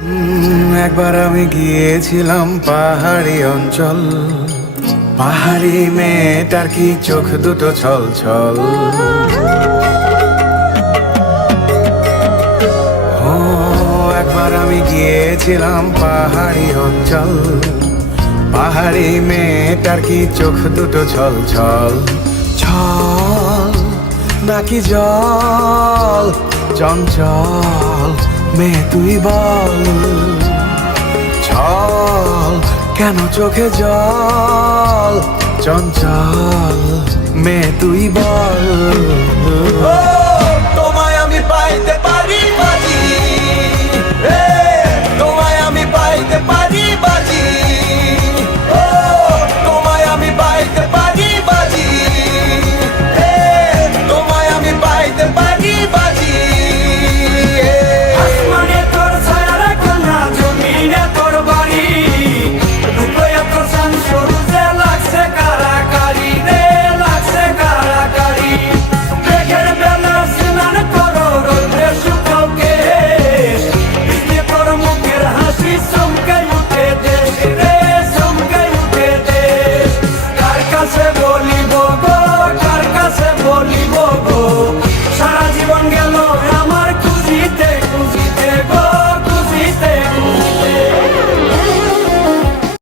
একবার আমি গিয়েছিলাম পাহাড়ি অঞ্চল, পাহাড়ি মেয়েটার কি চোখ দুটো ছল ছল। ও একবার আমি গিয়েছিলাম পাহাড়ি অঞ্চল, পাহাড়ি মেয়েটার কি চোখ দুটো ছল ছল। ছল নাকি জল, চঞ্চল মেয়ে তুই বল। ছল কেন চোখে জল, চঞ্চল মেয়ে তুই বল।